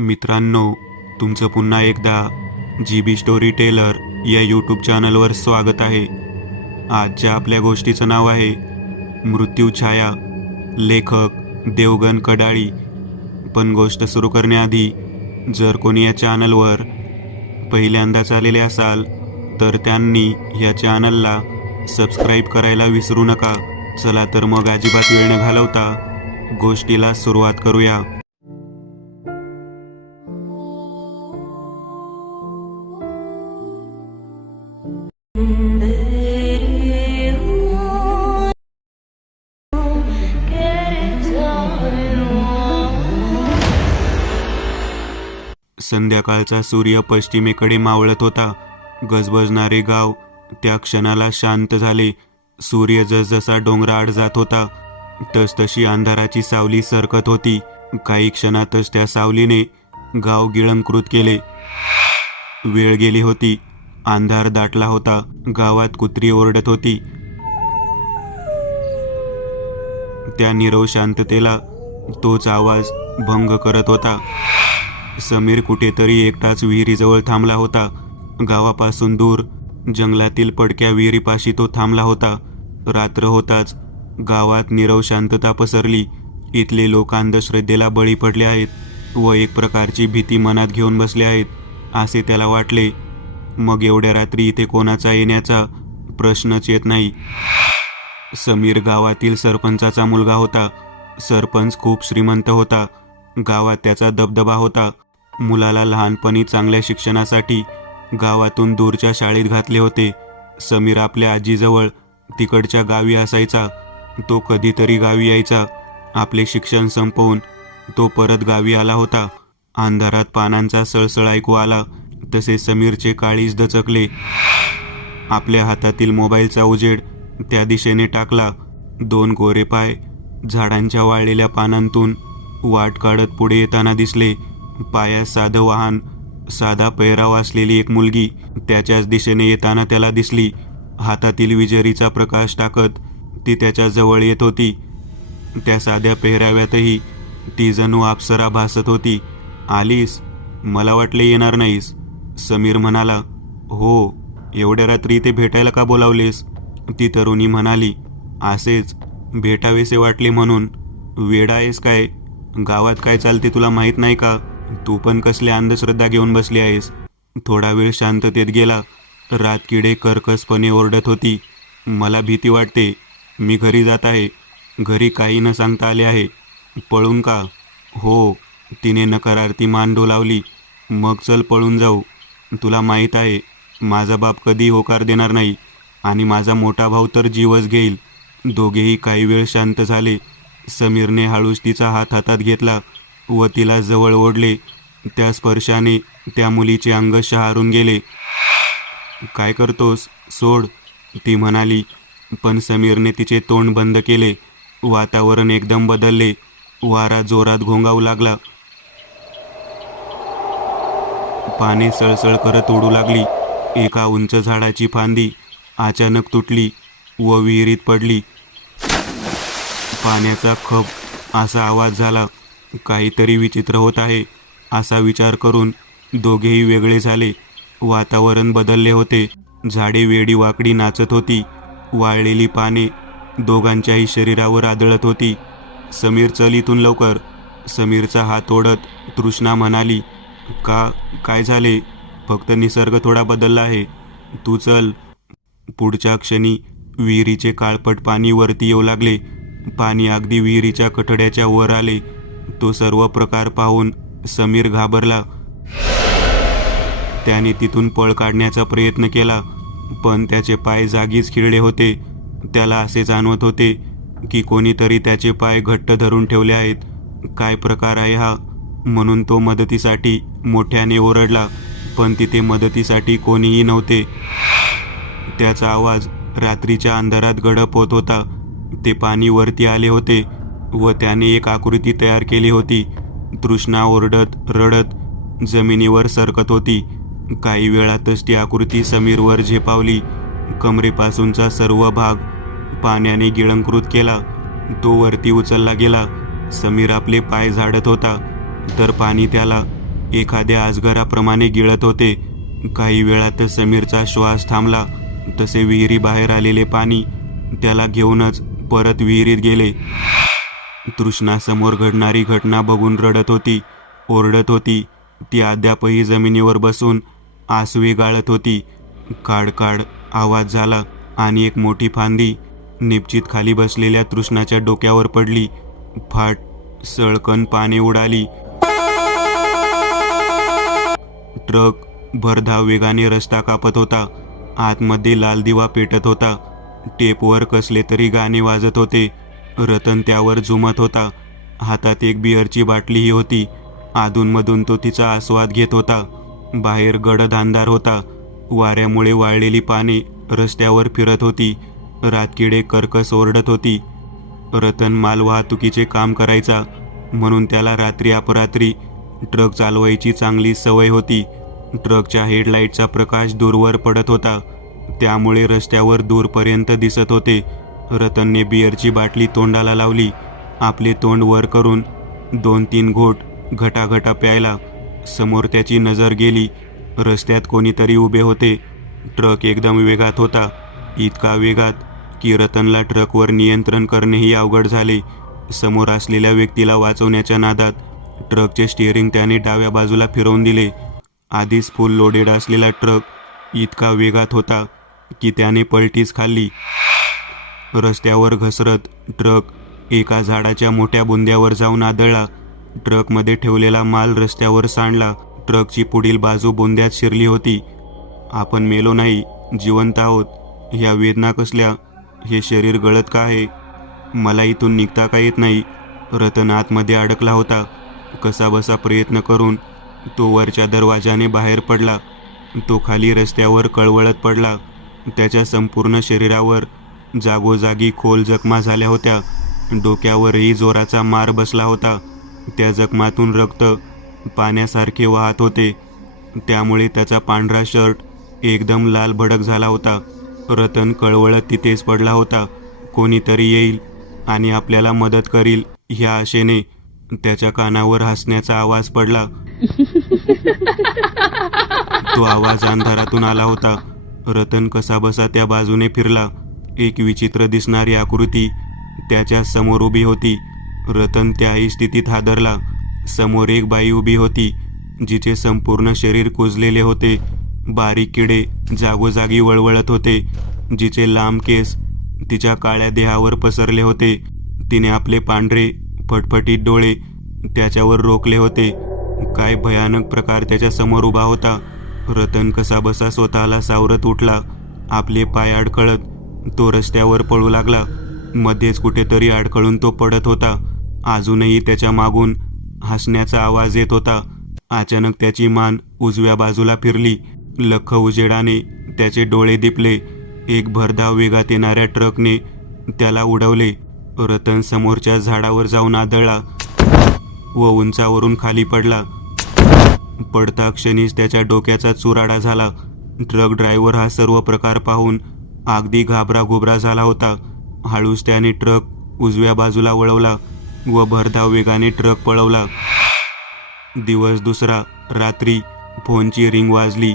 मित्रांनो, तुमचं पुन्हा एकदा GB स्टोरी टेलर या यूट्यूब चॅनलवर स्वागत आहे. आजच्या आपल्या गोष्टीचं नाव आहे मृत्यूछाया. लेखक देवगण कडाळी. पण गोष्ट सुरू करण्याआधी जर कोणी या चॅनलवर पहिल्यांदाच आलेले असाल तर त्यांनी या चॅनलला सबस्क्राईब करायला विसरू नका. चला तर मग अजिबात वेळ न घालवता गोष्टीला सुरुवात करूया. संध्याकाळचा सूर्य पश्चिमेकडे मावळत होता. गजबजणारे गाव त्या क्षणाला शांत झाले. सूर्य जसजसा डोंगराआड जात होता तसतशी अंधाराची सावली सरकत होती. काही क्षणातच त्या सावलीने गाव गिळंकृत केले. वेळ गेली होती. अंधार दाटला होता. गावात कुत्री ओरडत होती. त्या नीरव शांततेला तोच आवाज भंग करत होता. समीर कुठेतरी एकटाच विहिरीजवळ थांबला होता. गावापासून दूर जंगलातील पडक्या विहिरीपाशी तो थांबला होता. रात्र होताच गावात नीरव शांतता पसरली. इथले लोक अंधश्रद्धेला बळी पडले आहेत व एक प्रकारची भीती मनात घेऊन बसले आहेत असे त्याला वाटले. मग एवढ्या रात्री इथे कोणाचा येण्याचा प्रश्नच येत नाही. समीर गावातील सरपंचाचा मुलगा होता. सरपंच खूप श्रीमंत होता. गावात त्याचा दबदबा होता. मुलाला लहानपणी चांगल्या शिक्षणासाठी गावातून दूरच्या शाळेत घातले होते. समीर आपल्या आजीजवळ तिकडच्या गावी असायचा. तो कधीतरी गावी यायचा. आपले शिक्षण संपवून तो परत गावी आला होता. अंधारात पानांचा सळसळ ऐकू आला तसे समीरचे काळीज दचकले. आपल्या हातातील मोबाईलचा उजेड त्या दिशेने टाकला. दोन गोरे पाय झाडांच्या वाळलेल्या पानांतून वाट काढत पुढे येताना दिसले. पायात साधं वाहन, साधा पेहराव असलेली एक मुलगी त्याच्याच दिशेने येताना त्याला दिसली. हातातील विजेरीचा प्रकाश टाकत ती त्याच्या जवळ येत होती. त्या साध्या पेहराव्यातही ती जणू अप्सरा भासत होती. आलीस? मला वाटले येणार नाहीस. समीर म्हणाला. हो, एवढ्या रात्री इथे भेटायला का बोलावलेस? ती तरुणी म्हणाली. असेच भेटावेसे वाटले म्हणून. वेडा आहेस काय? गावात काय चालते तुला माहीत नाही का? तू पण कसल्या अंधश्रद्धा घेऊन बसली आहेस? थोडा वेळ शांततेत गेला. रातकिडे कर्कशपणे ओरडत होती. मला भीती वाटते. मी घरी जात आहे. घरी काही न सांगता आले आहे. पळून का? हो, तिने नकारार्थी मान डोलावली. मग चल पळून जाऊ. तुला माहीत आहे माझा बाप कधी होकार देणार नाही आणि माझा मोठा भाऊ तर जीवच घेईल. दोघेही काही वेळ शांत झाले. समीरने हळूच तिचा हात हातात घेतला व तिला जवळ ओढले. त्या स्पर्शाने त्या मुलीचे अंग शहारून गेले. काय करतोस? सोड, ती म्हणाली. पण समीरने तिचे तोंड बंद केले. वातावरण एकदम बदलले. वारा जोरात घोंगावू लागला. पाने सळसळ करत उडू लागली. एका उंच झाडाची फांदी अचानक तुटली व विहिरीत पडली. पाण्याचा खप असा आवाज झाला. काहीतरी विचित्र होत आहे असा विचार करून दोघेही वेगळे झाले. वातावरण बदलले होते. झाडे वेडी वाकडी नाचत होती. वाळलेली पाने दोघांच्याही शरीरावर आदळत होती. समीर, चल इथून लवकर. समीरचा हात ओढत तृष्णा म्हणाली. काय झाले? फक्त निसर्ग थोडा बदलला आहे. तू चल. पुढच्या क्षणी विहिरीचे काळपट पाणी वरती येऊ लागले. पाणी अगदी विहिरीच्या कठड्याच्या वर आले. तो सर्व प्रकार पाहून समीर घाबरला. त्याने तिथून पळ काढण्याचा प्रयत्न केला पण त्याचे पाय जागीच खिळले होते. त्याला असे जाणवत होते की कोणीतरी त्याचे पाय घट्ट धरून ठेवले आहेत. काय प्रकार आहे हा? म्हणून तो मदतीसाठी मोठ्याने ओरडला पण तिथे मदतीसाठी कोणीही नव्हते. त्याचा आवाज रात्रीच्या अंधारात गडप होत होता. ते पाणी वरती आले होते व त्याने एक आकृती तयार केली होती. तृष्णा ओरडत रडत जमिनीवर सरकत होती. काही वेळातच ती आकृती समीरवर झेपावली. कमरेपासूनचा सर्व भाग पाण्याने गिळंकृत केला. तो वरती उचलला गेला. समीर आपले पाय झाडत होता तर पाणी त्याला एखाद्या अजगराप्रमाणे गिळत होते. काही वेळात समीरचा श्वास थांबला. तसे विहिरीबाहेर आलेले पाणी त्याला घेऊनच परत विहिरीत गेले. तृष्णा समोर घडणारी घटना बघून रडत होती, ओरडत होती. ती अद्यापही जमिनीवर बसून आसवे गाळत होती. काड आवाज झाला आणि एक मोठी फांदी निपचित खाली बसलेल्या तृष्णाच्या डोक्यावर पडली. फाट सळकन पाने उडाली. ट्रक भरधाव वेगाने रस्ता कापत होता. आतमध्ये लाल दिवा पेटत होता. टेपवर कसले तरी गाणे वाजत होते. रतन त्यावर झुमत होता. हातात एक बिअरची बाटलीही होती. अधूनमधून तो तिचा आस्वाद घेत होता. बाहेर गडद अंधार होता. वाऱ्यामुळे वाळलेली पाने रस्त्यावर फिरत होती. रातकिडे कर्कश ओरडत होती. रतन मालवाहतुकीचे काम करायचा, म्हणून त्याला रात्री अपरात्री ट्रक चालवायची चांगली सवय होती. ट्रकच्या हेडलाईटचा प्रकाश दूरवर पडत होता, त्यामुळे रस्त्यावर दूरपर्यंत दिसत होते. रतनने बिअरची बाटली तोंडाला लावली. आपले तोंड वर करून 2-3 घोट घटाघटा प्यायला. समोर त्याची नजर गेली. रस्त्यात कोणीतरी उभे होते. ट्रक एकदम वेगात होता, इतका वेगात की रतनला ट्रकवर नियंत्रण करणेही अवघड झाले. समोर असलेल्या व्यक्तीला वाचवण्याच्या नादात ट्रकचे स्टिअरिंग त्याने डाव्या बाजूला फिरवून दिले. आधीच फुल लोडेड असलेला ट्रक इतका वेगात होता की त्याने पलटीच खाल्ली. रस्त्यावर घसरत ट्रक एका झाडाच्या मोठ्या बुंद्यावर जाऊन आदळला. ट्रकमध्ये ठेवलेला माल रस्त्यावर सांडला. ट्रकची पुढील बाजू बुंद्यात शिरली होती. आपण मेलो नाही, जिवंत आहोत. ह्या वेदना कसल्या? हे शरीर गळत का आहे? मला इथून निघता का येत नाही? रतन आतमध्ये अडकला होता. कसाबसा प्रयत्न करून तो वरच्या दरवाजाने बाहेर पडला. तो खाली रस्त्यावर कळवळत पडला. त्याच्या संपूर्ण शरीरावर जागोजागी खोल जखमा झाल्या होत्या. डोक्यावरही जोराचा मार बसला होता. त्या जखमातून रक्त पाण्यासारखे वाहत होते, त्यामुळे त्याचा पांढरा शर्ट एकदम लाल भडक झाला होता. रतन कळवळत तिथेच पडला होता. कोणीतरी येईल आणि आपल्याला मदत करील ह्या आशेने. त्याच्या कानावर हसण्याचा आवाज पडला. तो आवाज अंधारातून आला होता. रतन कसाबसा त्या बाजूने फिरला. एक विचित्र दिसणारी आकृती त्याच्या समोर उभी होती. रतन त्याही स्थितीत हादरला. समोर एक बाई उभी होती, जिचे संपूर्ण शरीर कुजलेले होते. बारीक किडे जागोजागी वळवळत होते. जिचे लांब केस तिच्या काळ्या देहावर पसरले होते. तिने आपले पांढरे फटफटीत डोळे त्याच्यावर रोखले होते. काय भयानक प्रकार त्याच्या समोर उभा होता. रतन कसाबसा स्वतःला सावरत उठला. आपले पाय अडखळत तो रस्त्यावर पळू लागला. मध्येच कुठेतरी अडखळून तो पडत होता. अजूनही त्याच्या मागून हसण्याचा आवाज येत होता. अचानक त्याची मान उजव्या बाजूला फिरली. लख्ख उजेडाने त्याचे डोळे दिपले. एक भरधाव वेगात येणाऱ्या ट्रकने त्याला उडवले. रतन समोरच्या झाडावर जाऊन आदळला व उंचावरून खाली पडला. पडता क्षणीच त्याच्या डोक्याचा चुराडा झाला. ट्रक ड्रायव्हर हा सर्व प्रकार पाहून अगदी घाबराघोबरा झाला होता. हळूच त्याने ट्रक उजव्या बाजूला वळवला व भरधाव वेगाने ट्रक पळवला. दिवस दुसरा. रात्री फोनची रिंग वाजली.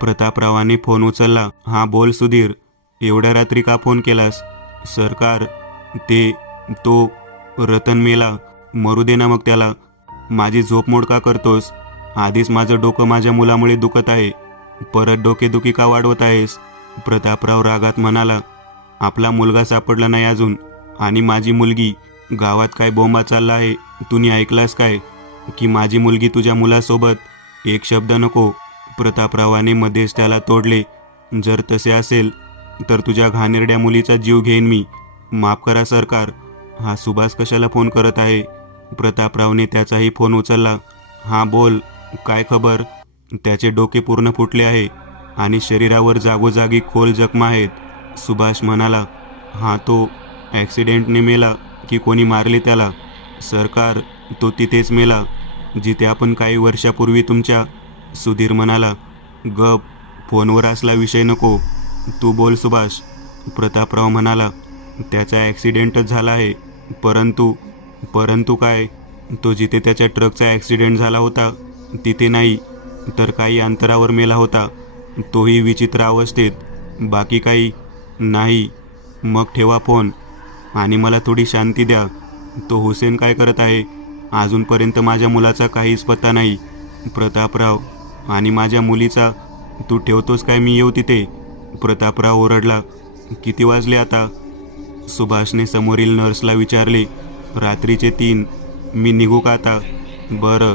प्रतापरावाने फोन उचलला. "हां बोल सुधीर, एवढ्या रात्री का फोन केलास?" "सरकार, तो रतन मेला. मरू दे ना मग त्याला. माझी झोपमोड का करतोस? आधीच माझं डोकं माझ्या मुलामुळे दुखत आहे. परत डोकेदुखी का वाढवत आहेस?" प्रतापराव रागात म्हणाला. "आपला मुलगा सापडला नाही अजून, आणि माझी मुलगी. गावात काय बोंबा चालला आहे, तुम्ही ऐकलास काय? की माझी मुलगी तुझ्या मुलासोबत?" "एक शब्द नको." प्रतापरावाने मध्येच त्याला तोडले. "जर तसे असेल तर तुझ्या घाणेरड्या मुलीचा जीव घेईन मी. माफ करा सरकार." "हा सुभाष कशाला फोन करत आहे?" प्रतापरावने त्याचाही फोन उचलला. "हां बोल, काय खबर?" "त्याचे डोके पूर्ण फुटले आहे आणि शरीरावर जागोजागी खोल जखमा आहेत." सुभाष म्हणाला. "हां, तो ॲक्सिडेंटने मेला की कोणी मारले त्याला?" "सरकार, तो तिथेच मेला, जिथे आपण काही वर्षापूर्वी तुमच्या." सुधीर म्हणाला. "गप, फोनवर असला विषय नको. तू बोल सुभाष." प्रतापराव म्हणाला. "त्याचा ॲक्सिडेंटच झाला आहे, परंतु काय? तो जिथे त्याच्या ट्रकचा ॲक्सिडेंट झाला होता तिथे नाही तर काही अंतरावर मेला होता, तोही विचित्र अवस्थेत. बाकी काही नाही. मग ठेवा फोन आणि मला थोडी शांती द्या. तो हुसेन काय करत आहे? अजूनपर्यंत माझ्या मुलाचा काहीच पत्ता नाही. प्रतापराव आणि माझ्या मुलीचा तू ठेवतोस काय? मी येऊ तिथे? प्रतापराव ओरडला. किती वाजले आता? सुभाषने समोरील नर्सला विचारले. रात्रीचे 3. मी निघू का आता? बरं.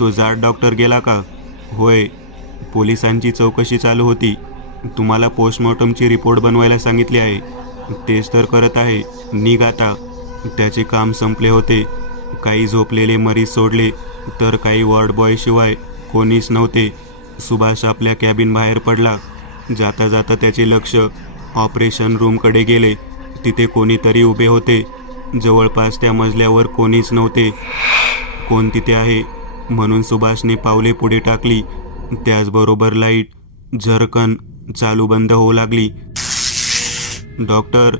तो जाट डॉक्टर गेला का? होय. पोलिसांची चौकशी चालू होती. तुम्हाला पोस्टमॉर्टमची रिपोर्ट बनवायला सांगितली आहे. तेच तर करत आहे. निघ आता. त्याचे काम संपले होते. काही झोपलेले मरीज सोडले तर काही वॉर्ड बॉयशिवाय कोणीच नव्हते. सुभाष आपल्या कॅबिन बाहेर पडला. जाता जाता त्याचे लक्ष ऑपरेशन रूमकडे गेले. तिथे कोणीतरी उभे होते. जवळपास त्या मजल्यावर कोणीच नव्हते. कोण तिथे आहे म्हणून सुभाषने पावले पुढे टाकली. त्याचबरोबर लाईट झरकन चालू बंद होऊ लागली. डॉक्टर,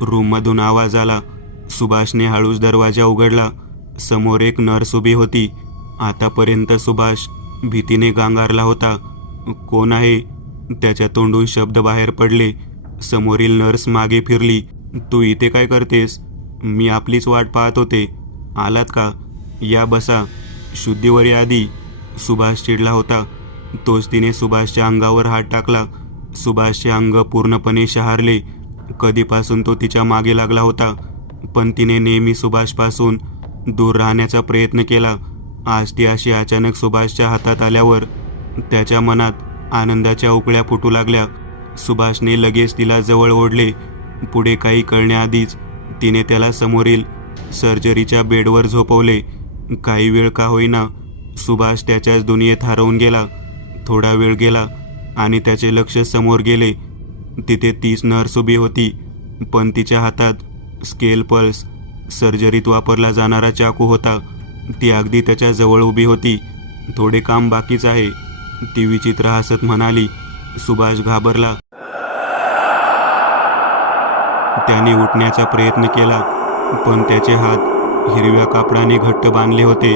रूममधून आवाज आला. सुभाषने हळूच दरवाजा उघडला. समोर एक नर्स उभी होती. आतापर्यंत सुभाष भीतीने गांगारला होता. कोण आहे? त्याच्या तोंडून शब्द बाहेर पडले. समोरील नर्स मागे फिरली. तू इथे काय करतेस? मी आपलीच वाट पाहत होते. आलात का? या बसा. शुद्धीवर या आधी. सुभाष चिडला होता. तोच तिने सुभाषच्या अंगावर हात टाकला. सुभाषचे अंग पूर्णपणे शहारले. कधीपासून तो तिच्या मागे लागला होता, पण तिने नेहमी सुभाषपासून दूर राहण्याचा प्रयत्न केला. आज ती अशी अचानक सुभाषच्या हातात आल्यावर त्याच्या मनात आनंदाच्या उकळ्या फुटू लागल्या. सुभाषने लगेच तिला जवळ ओढले. पुढे काही कळण्याआधीच तिने त्याला समोरील सर्जरीच्या बेडवर झोपवले. काही वेळ का होईना सुभाष त्याच्याच दुनियेत हरवून गेला. थोडा वेळ गेला आणि त्याचे लक्ष समोर गेले. तिथे तीच नर्स उभी होती, पण तिच्या हातात स्केल पल्स, सर्जरीत वापरला जाणारा चाकू होता. ती अगदी त्याच्या जवळ उभी होती. थोडे काम बाकीच आहे, ती विचित्र हसत म्हणाली. सुभाष घाबरला. त्याने उठण्याचा प्रयत्न केला, पण त्याचे हात हिरव्या कापडाने घट्ट बांधले होते.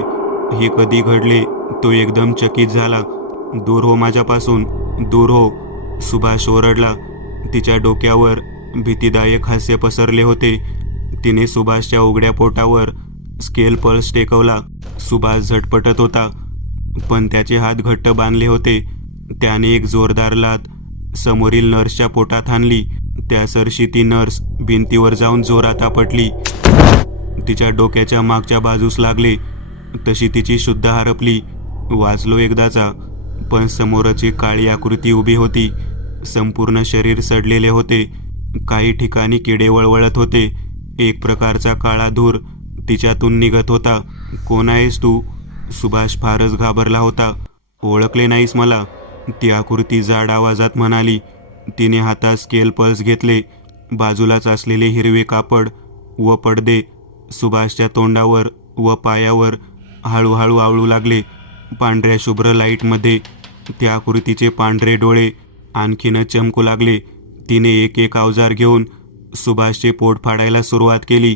हे कधी घडले? तो एकदम चकित झाला. दूर हो माझ्यापासून, दूर हो, सुभाष ओरडला. तिच्या डोक्यावर भीतीदायक हास्य पसरले होते. तिने सुभाषच्या उघड्या पोटावर स्केल पल्स टेकवला. सुभाष झटपटत होता, पण त्याचे हात घट्ट बांधले होते. त्याने एक जोरदार लाथ समोरील नर्सच्या पोटात हाणली. त्यासरशी ती नर्स भिंतीवर जाऊन जोरात आपटली. तिच्या डोक्याच्या मागच्या बाजूस लागले. तशी तिची शुद्ध हरपली. वाचलो एकदाचा, पण समोरच एक काळी आकृती उभी होती. संपूर्ण शरीर सडलेले होते. काही ठिकाणी किडे वळवळत होते. एक प्रकारचा काळा धूर तिच्यातून निघत होता. कोण आहेस तू? सुभाष फारच घाबरला होता. ओळखले नाहीस मला? ती आकृती जाड आवाजात म्हणाली. तिने हातात स्केल पल्स घेतले. बाजूलाच असलेले हिरवे कापड व पडदे सुभाषच्या तोंडावर व पायावर हळूहळू आवळू लागले. पांढऱ्या शुभ्र लाईटमध्ये त्या आकृतीचे पांढरे डोळे आणखीनच चमकू लागले. तिने एक एक अवजार घेऊन सुभाषचे पोट फाडायला सुरुवात केली.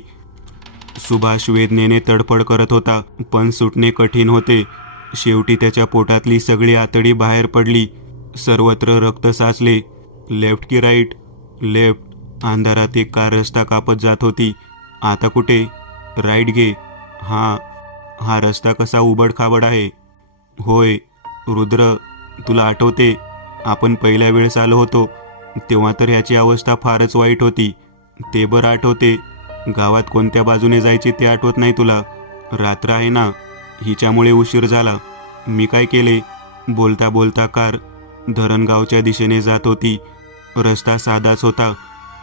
सुभाष वेदनेने तडफड करत होता, पण सुटणे कठीण होते. शेवटी त्याच्या पोटातली सगळी आतडी बाहेर पडली. सर्वत्र रक्त साचले. लेफ्ट की राईट? लेफ्ट. अंधारात एक कार रस्ता कापत जात होती. आता कुठे? राईट घे. हा रस्ता कसा उबडखाबड आहे. होय. रुद्र, तुला आठवते आपण पहिल्या वेळेस आलो होतो तेव्हा तर ह्याची अवस्था फारच वाईट होती. ते बरं आठवते. गावात कोणत्या बाजूने जायचे ते आठवत नाही तुला? रात्र आहे ना, हिच्यामुळे उशीर झाला. मी काय केले? बोलता बोलता कार धरणगावच्या दिशेने जात होती. रस्ता साधाच होता,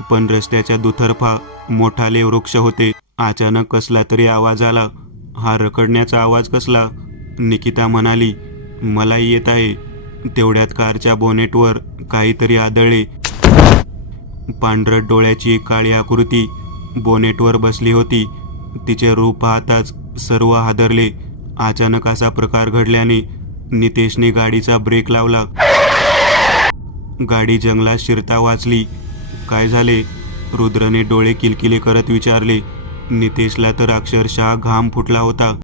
पण रस्त्याच्या दुतर्फा मोठाले वृक्ष होते. अचानक कसला तरी आवाज आला. हा रखडण्याचा आवाज कसला? निकिता म्हणाली. मलाही येत आहे. तेवढ्यात कारच्या बोनेटवर काहीतरी आदळले. पांढरट डोळ्याची एक काळी आकृती बोनेटवर बसली होती. तिचे रूप पाहताच सर्व हादरले. अचानक असा प्रकार घडल्याने नितेशने गाडीचा ब्रेक लावला. गाडी जंगलात शिरता वाचली. काय झाले? रुद्रने डोळे किलकिले करत विचारले. नितेशला तर अक्षरशः घाम फुटला होता.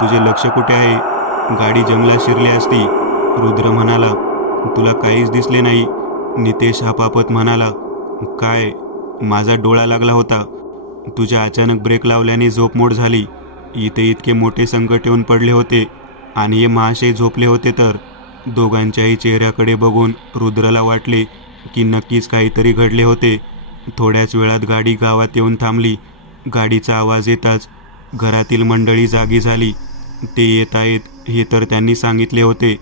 तुझे लक्ष कुठे आहे? गाडी जंगलात शिरली असती. रुद्र म्हणाला. तुला काहीच दिसले नाही. नितेश हापापत म्हणाला. काय? माझा डोळा लागला होता. तुझ्या अचानक ब्रेक लावल्याने झोपमोड झाली. इथे इतके मोठे संकट येऊन पडले होते आणि हे महाशय झोपले होते तर. दोघांच्याही चेहऱ्याकडे बघून रुद्रला वाटले की नक्कीच काहीतरी घडले होते. थोड्याच वेळात गाडी गावात येऊन थांबली. गाडीचा आवाज येताच घरातील मंडळी जागी झाली. ते येत आहेत हे तर त्यांनी सांगितले होते,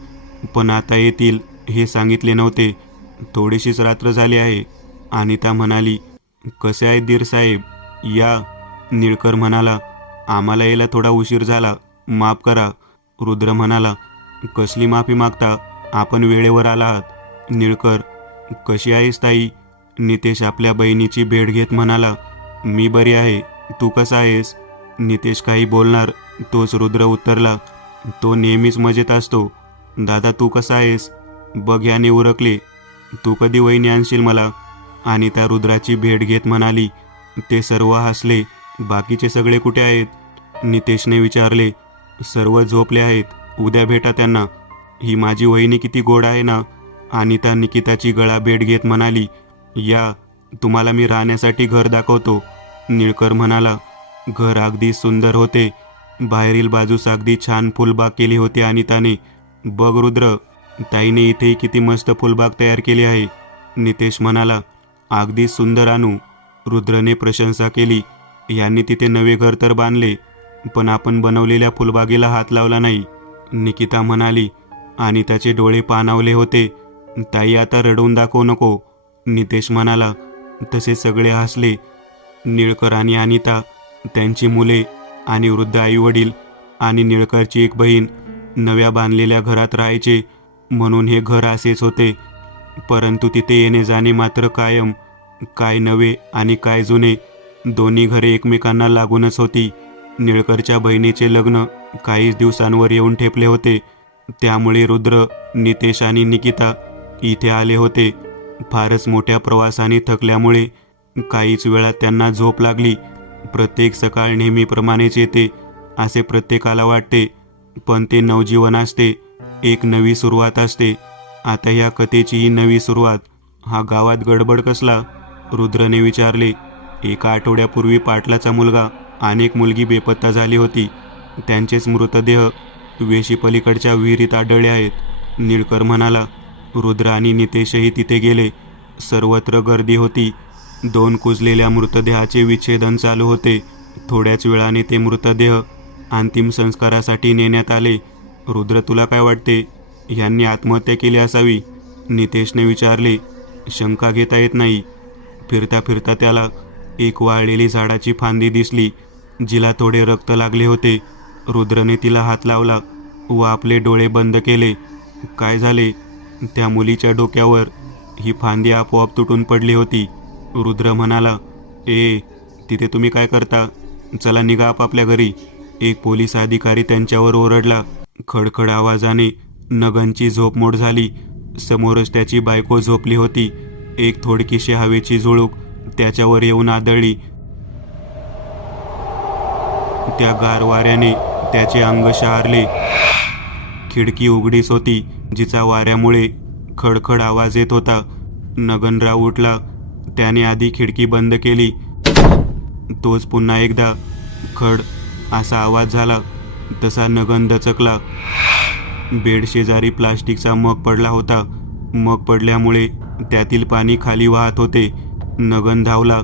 पण आता येतील हे सांगितले नव्हते. थोडीशीच रात्र झाली आहे. अनिता म्हणाली. कसे आहेत धीर साहेब? या. निळकर म्हणाला. आम्हाला यायला थोडा उशीर झाला, माफ करा. रुद्र म्हणाला. कसली माफी मागता? आपण वेळेवर आला आहात. निळकर. कशी आहेस ताई? नितेश आपल्या बहिणीची भेट घेत म्हणाला. मी बरी आहे. तू कसा आहेस? नितेश काही बोलणार तोच रुद्र उत्तरला. तो नेहमीच मजेत असतो. दादा तू कसा आहेस? बघ याने उरकले. तू कधी वहिनी आणशील मला? अनिता रुद्राची भेट घेत म्हणाली. ते सर्व हसले. बाकीचे सगळे कुठे आहेत? नितेशने विचारले. सर्व झोपले आहेत. उद्या भेटा त्यांना. ही माझी वहिनी किती गोड आहे ना? अनिता निकिताची गळा भेट घेत म्हणाली. या, तुम्हाला मी राहण्यासाठी घर दाखवतो. निळकर म्हणाला. घर अगदी सुंदर होते. बाहेरील बाजूस अगदी छान फुलबाग केली होती अनिताने. बघ रुद्र, ताईने इथेही किती मस्त फुलबाग तयार केली आहे. नितेश म्हणाला. अगदी सुंदर आणू. रुद्रने प्रशंसा केली. यांनी तिथे नवे घर तर बांधले, पण आपण बनवलेल्या फुलबागेला हात लावला नाही. निकिता म्हणाली. अनिताचे डोळे पाणावले होते. ताई आता रडवून दाखवू नको. नितेश म्हणाला. तसे सगळे हसले. निळकर आणि अनिता, त्यांची मुले आणि वृद्ध आईवडील आणि निळकरची एक बहीण नव्या बांधलेल्या घरात राहायचे म्हणून हे घर असेच होते. परंतु तिथे येणे जाणे मात्र कायम. काय नवे आणि काय जुने, दोन्ही घरे एकमेकांना लागूनच होती. निळकरच्या बहिणीचे लग्न काहीच दिवसांवर येऊन ठेपले होते. त्यामुळे रुद्र, नितेश आणि निकिता इथे आले होते. फारच मोठ्या प्रवासाने थकल्यामुळे काहीच वेळात त्यांना झोप लागली. प्रत्येक सकाळ नेहमीप्रमाणेच येते असे प्रत्येकाला वाटते, पण ते नवजीवन असते. एक नवी सुरुवात असते. आता या कथेची ही नवी सुरुवात. हा गावात गडबड कसला? रुद्रने विचारले. एका आठवड्यापूर्वी पाटलाचा मुलगा आणि एक मुलगी बेपत्ता झाली होती. त्यांचेच मृतदेह वेशीपलीकडच्या विहिरीत आढळले आहेत. निळकर म्हणाला. रुद्र आणि नितेशही तिथे गेले. सर्वत्र गर्दी होती. 2 कुजलेल्या मृतदेहाचे विच्छेदन चालू होते. थोड्याच वेळाने ते मृतदेह अंतिम संस्कारासाठी नेण्यात आले. रुद्र तुला काय वाटते? यांनी आत्महत्या केली असावी? नितेशने विचारले. शंका घेता येत नाही. फिरता फिरता त्याला एक वाळलेली झाडाची फांदी दिसली, जिला थोडे रक्त लागले होते. रुद्रने तिला हात लावला व आपले डोळे बंद केले. काय झाले? त्या मुलीच्या डोक्यावर ही फांदी आपोआप तुटून पडली होती. रुद्र म्हणाला. तिथे तुम्ही काय करता? चला निघा आपापल्या घरी. एक पोलीस अधिकारी त्यांच्यावर ओरडला. खडखड आवाजाने नगनची झोपमोड झाली. समोरच त्याची बायको झोपली होती. एक थोडकीशी हवेची झुळूक त्याच्यावर येऊन आदळली. त्या गार वाऱ्याने त्याचे अंग शहारले. खिडकी उघडीच होती, जिचा वाऱ्यामुळे खडखड आवाज येत होता. नगनराव उठला. त्याने आधी खिडकी बंद केली. तोच पुन्हा एकदा खड असा आवाज झाला. तसा नगन दचकला. बेडशेजारी प्लास्टिकचा मग पडला होता. मग पडल्यामुळे त्यातील पाणी खाली वाहत होते. नगन धावला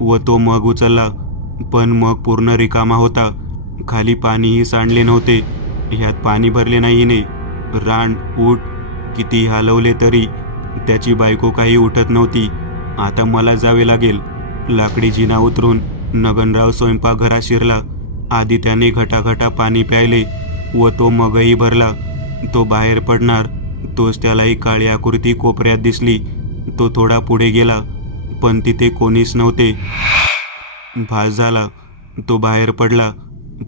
व तो मग उचलला, पण मग पूर्ण रिकामा होता. खाली पाणीही सांडले नव्हते. ह्यात पाणी भरले नाहीने. रांड उठ. किती हलवले तरी त्याची बायको काही उठत नव्हती. आता मला जावे लागेल. लाकडी जिना उतरून नगनराव स्वयंपाकघरात शिरला. आधी त्याने घटाघटा पाणी प्यायले व तो मगही भरला. तो बाहेर पडणार तोच त्यालाही काळी आकृती कोपऱ्यात दिसली. तो थोडा पुढे गेला, पण तिथे कोणीच नव्हते. भास झाला. तो बाहेर पडला,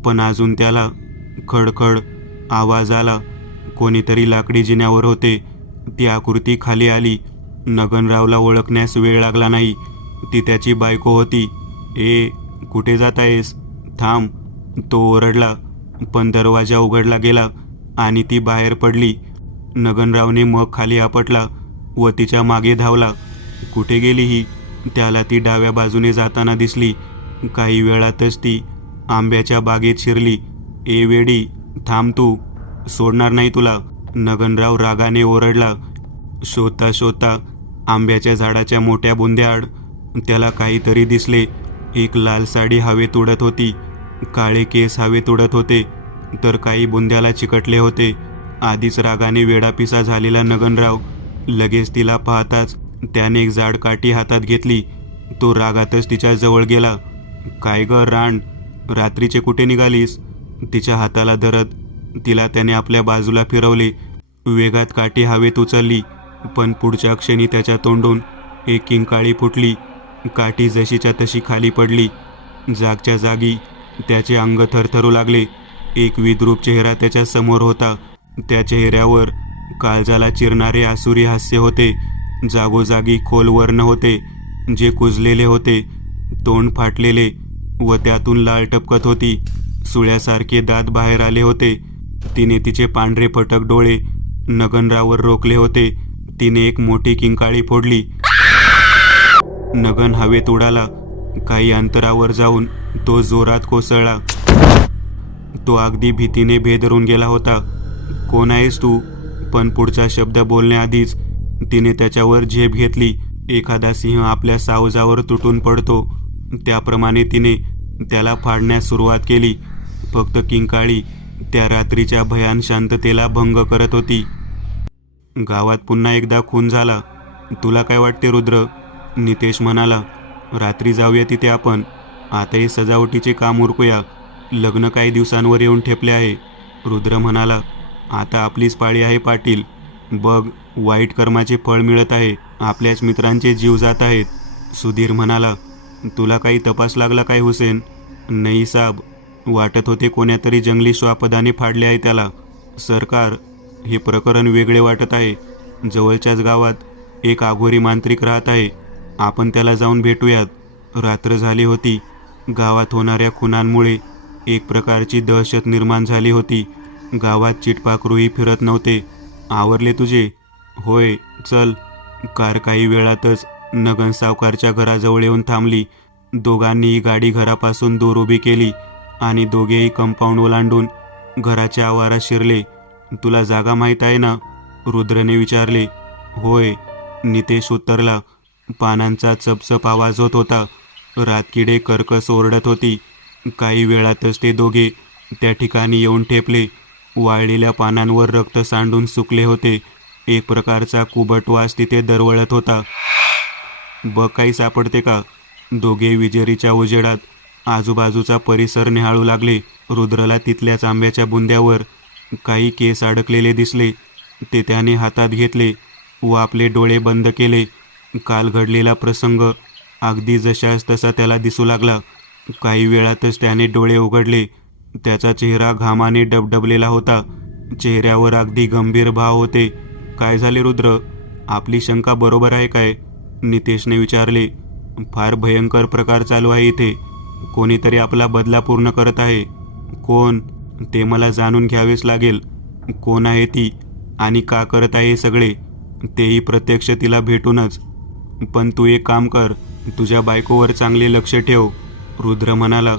पण अजून त्याला खडखड आवाज आला. कोणीतरी लाकडी जिन्यावर होते. ती आकृती खाली आली. नगनरावला ओळखण्यास वेळ लागला नाही. ती त्याची बायको होती. कुठे जात आहेस? थांब. तो ओरडला, पण दरवाजा उघडला गेला आणि ती बाहेर पडली. नगनरावने मग खाली आपटला व तिच्या मागे धावला. कुठे गेली ही? त्याला ती डाव्या बाजूने जाताना दिसली. काही वेळातच ती आंब्याच्या बागेत शिरली. ए वेडी, थांब, तू सोडणार नाही तुला, नगनराव रागाने ओरडला. शोधता शोधता आंब्याच्या झाडाच्या मोठ्या बुंद्याआड त्याला काहीतरी दिसले. एक लाल साडी हवेत उडत होती, काळे केस हवेत उडत होते, तर काही बुंद्याला चिकटले होते. आधीच रागाने वेडापिसा झालेला नगनराव लगेच तिला पाहताच त्याने एक जाड काठी हातात घेतली. तो रागातच तिच्या जवळ गेला. काय ग राण, रात्रीचे कुठे निघालीस? तिच्या हाताला धरत तिला त्याने आपल्या बाजूला फिरवले. वेगात काठी हवेत उचलली, पण पुढच्या क्षणी त्याच्या तोंडून एक किंकाळी फुटली. काठी जशीच्या तशी खाली पडली. जागच्या जागी त्याचे अंग थरथरू लागले. एक विद्रूप चेहरा त्याच्या समोर होता. त्या चेहऱ्यावर काळजाला चिरणारे आसुरी हास्य होते. जागोजागी खोल वर्ण होते जे कुजलेले होते. तोंड फाटलेले व त्यातून लाळ टपकत होती. सुळ्यासारखे दात बाहेर आले होते. तिने तिचे पांढरे फटक डोळे नगनरावर रोखले होते. तिने एक मोठी किंकाळी फोडली. नगन हवेत उडाला. काही अंतरावर जाऊन तो जोरात कोसळला. तो अगदी भीतीने भेदरून गेला होता. कोण आहेस तू? पण पुढचा शब्द बोलण्याआधीच तिने त्याच्यावर झेप घेतली. एखादा सिंह आपल्या सावजावर तुटून पडतो त्याप्रमाणे तिने त्याला फाडण्यास सुरुवात केली. फक्त किंकाळी त्या रात्रीच्या भयान शांततेला भंग करत होती. गावात पुन्हा एकदा खून झाला. तुला काय वाटते रुद्र? नितेश म्हणाला. रात्री जाऊया तिथे आपण. आता हे सजावटीचे काम उरकूया. लग्न काही दिवसांवर येऊन ठेपले आहे. रुद्र म्हणाला. आता आपलीच पाळी आहे पाटील. बघ, वाईट कर्माचे फळ मिळत आहे. आपल्याच मित्रांचे जीव जात आहेत. सुधीर म्हणाला. तुला काही तपास लागला काय हुसेन? नाही साब, वाटत होते कोण्यातरी जंगली श्वापदाने फाडले आहे त्याला. सरकार, हे प्रकरण वेगळे वाटत आहे. जवळच्याच गावात एक आघोरी मांत्रिक राहत आहे. आपण त्याला जाऊन भेटूयात. रात्र झाली होती. गावात होणाऱ्या खुनांमुळे एक प्रकारची दहशत निर्माण झाली होती. गावात चिटपाखरूही फिरत नव्हते. आवरले तुझे? होय, चल. कार काही वेळातच नगन सावकारच्या घराजवळ येऊन थांबली. दोघांनीही गाडी घरापासून दूर उभी केली आणि दोघेही कंपाऊंड ओलांडून घराच्या आवारात शिरले. तुला जागा माहीत आहे ना? रुद्रने विचारले. होय, नितेश उत्तरला. पानांचा चपचप आवाज होत होता. रातकिडे कर्कश ओरडत होती. काही वेळातच ते दोघे त्या ठिकाणी येऊन ठेपले. वाळलेल्या पानांवर रक्त सांडून सुकले होते. एक प्रकारचा कुबट वास तिथे दरवळत होता. बघ, काही सापडते का? दोघे विजेरीच्या उजेडात आजूबाजूचा परिसर निहाळू लागले. रुद्रला तिथल्याच आंब्याच्या बुंद्यावर काही केस अडकलेले दिसले. ते त्याने हातात घेतले व आपले डोळे बंद केले. काल घडलेला प्रसंग अगदी जशास तसा त्याला दिसू लागला. काही वेळातच त्याने डोळे उघडले. त्याचा चेहरा घामाने डबडबलेला होता. चेहऱ्यावर अगदी गंभीर भाव होते. काय झाले रुद्र? आपली शंका बरोबर आहे काय? नितेशने विचारले. फार भयंकर प्रकार चालू आहे इथे. कोणीतरी आपला बदला पूर्ण करत आहे. कोण? ते मला जाणून घ्यावेच लागेल. कोण आहे ती आणि का करत आहे हे सगळे? तेही प्रत्यक्ष तिला भेटूनच. पण तू एक काम कर, तुझ्या बायकोवर चांगले लक्ष ठेव, रुद्र म्हणाला.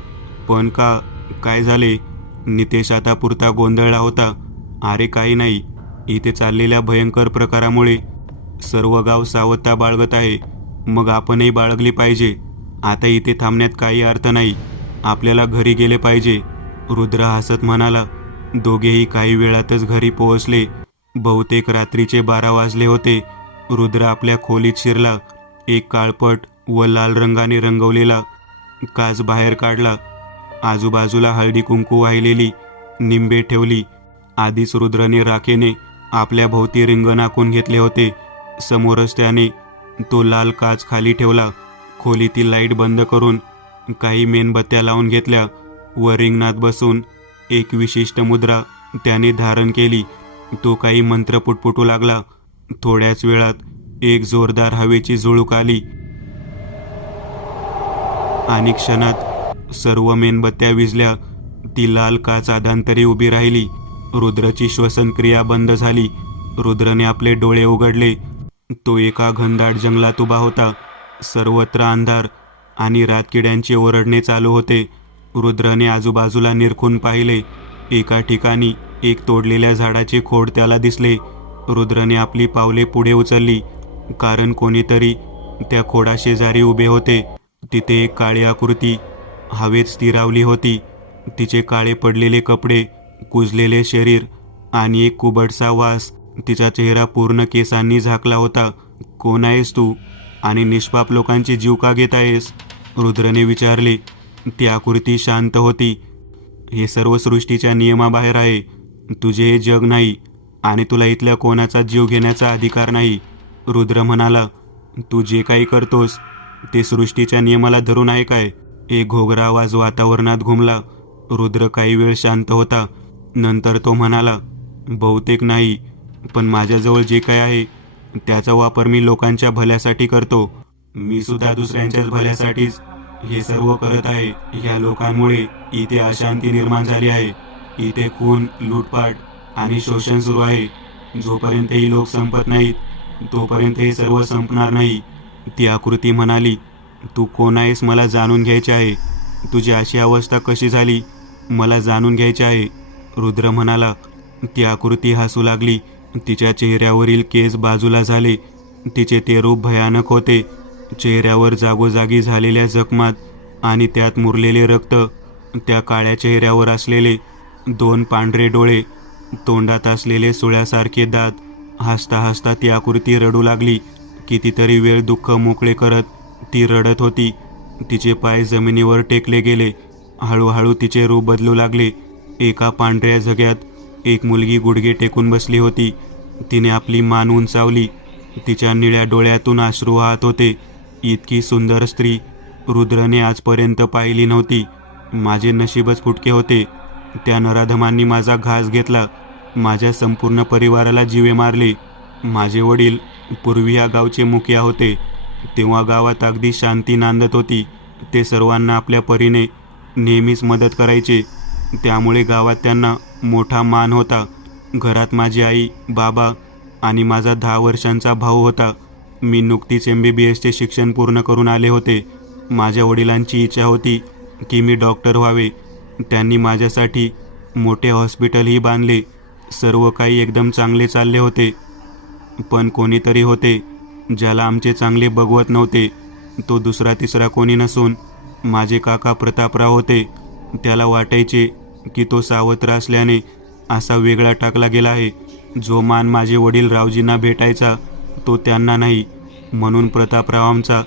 पण का? काय झाले? नितेश आता पुरता गोंधळला होता. अरे काही नाही, इथे चाललेल्या भयंकर प्रकारामुळे सर्व गाव सावधता बाळगत आहे. मग आपणही बाळगली पाहिजे. आता इथे थांबण्यात काही अर्थ नाही. आपल्याला घरी गेले पाहिजे, रुद्र हसत म्हणाला. दोघेही काही वेळातच घरी पोहोचले. बहुतेक रात्रीचे 12 वाजले होते. रुद्र आपल्या खोलीत शिरला. एक काळपट व लाल रंगाने रंगवलेला काच बाहेर काढला. आजूबाजूला हळदी कुंकू वाहिलेली निंबे ठेवली. आधीच रुद्रने राखेने आपल्या भोवती रिंगण आखून घेतले होते. समोरच त्याने तो लाल काच खाली ठेवला. खोलीतील लाईट बंद करून काही मेणबत्त्या लावून घेतल्या व रिंगणात बसून एक विशिष्ट मुद्रा त्याने धारण केली. तो काही मंत्र पुटपुटू लागला. थोड्याच वेळात एक जोरदार हवेची झुळूक आली आणि क्षणात सर्व मेणबत्त्या विझल्या. ती लाल काच आधांतरी उभी राहिली. रुद्रची श्वसनक्रिया बंद झाली. रुद्रने आपले डोळे उघडले. तो एका घनदाट जंगलात उभा होता. सर्वत्र अंधार आणि रातकिड्यांचे ओरडणे चालू होते. रुद्रने आजूबाजूला निरखून पाहिले. एका ठिकाणी एक तोडलेल्या झाडाचे खोड त्याला दिसले. रुद्रने आपली पावले पुढे उचलली, कारण कोणीतरी त्या खोडाशेजारी उभे होते. तिथे एक काळी आकृती हवेत स्थिरावली होती. तिचे काळे पडलेले कपडे, कुजलेले शरीर आणि एक कुबटसा वास तिचा चेहरा पूर्ण केसांनी झाकला होता. कोण आहेस तू आणि निष्पाप लोकांचे जीव का घेत आहेस? रुद्रने विचारले. ती आकृती शांत होती. हे सर्व सृष्टीच्या नियमाबाहेर आहे. तुझे हे जग नाही आणि तुला इथल्या कोणाचा जीव घेण्याचा अधिकार नाही. रुद्र म्हणाला, तू जे काही करतोस ते सृष्टीच्या नियमाला धरून आहे काय? एक घोगरा आवाज वातावरणात घुमला. रुद्र काही वेळ शांत होता. नंतर तो म्हणाला, बहुतेक नाही, पण माझ्याजवळ जे काय आहे त्याचा वापर मी लोकांच्या भल्यासाठी करतो. मी सुद्धा दुसऱ्यांच्याच भल्यासाठीच हे सर्व करत आहे. ह्या लोकांमुळे इथे अशांती निर्माण झाली आहे. इथे खून, लूटपाट आणि शोषण सुरू आहे. जोपर्यंत ही लोक संपत नाहीत तोपर्यंत हे सर्व संपणार नाही. ती आकृती म्हणाली, तू कोण आहेस मला जाणून घ्यायचे आहे. तुझी अशी अवस्था कशी झाली मला जाणून घ्यायचे आहे. रुद्र म्हणाला. ती आकृती हसू लागली. तिच्या चेहऱ्यावरील केस बाजूला झाले. तिचे ते रूप भयानक होते. चेहऱ्यावर जागोजागी झालेल्या जखमात आणि त्यात मुरलेले रक्त, त्या काळ्या चेहऱ्यावर असलेले 2 पांढरे डोळे, तोंडात असलेले सुळ्यासारखे दात. हसता हसता ती आकृती रडू लागली. कितीतरी वेळ दुःख मोकळे करत ती रडत होती. तिचे पाय जमिनीवर टेकले गेले. हळूहळू तिचे रूप बदलू लागले. एका पांढऱ्या झग्यात एक मुलगी गुडघे टेकून बसली होती. तिने आपली मान उंचावली. तिच्या निळ्या डोळ्यातून अश्रू वाहत होते. इतकी सुंदर स्त्री रुद्रने आजपर्यंत पाहिली नव्हती. माझे नशीबच फुटके होते. त्या नराधमांनी माझा घास घेतला. माझ्या संपूर्ण परिवाराला जीवे मारले. माझे वडील पूर्वी या गावचे मुखिया होते. तेव्हा गावात अगदी शांती नांदत होती. ते सर्वांना आपल्या परीने नेहमीच मदत करायचे. त्यामुळे गावात त्यांना मोठा मान होता. घरात माझी आई, बाबा आणि माझा 10 वर्षांचा भाऊ होता. मी नुकतीच MBBSचे शिक्षण पूर्ण करून आले होते. माझ्या वडिलांची इच्छा होती की मी डॉक्टर व्हावे. त्यांनी माझ्यासाठी मोठे हॉस्पिटलही बांधले. सर्व काही एकदम चांगले चालले होते. पण कोणीतरी होते ज्याला आमचे चांगले बघवत नव्हते. तो दुसरा तिसरा कोणी नसून माझे काका प्रतापराव होते. त्याला वाटायचे की तो सावत्र असल्याने असा वेगळा टाकला गेला आहे. जो मान माझे वडील रावजींना भेटायचा तो त्यांना नाही. म्हणून प्रतापराव आमचा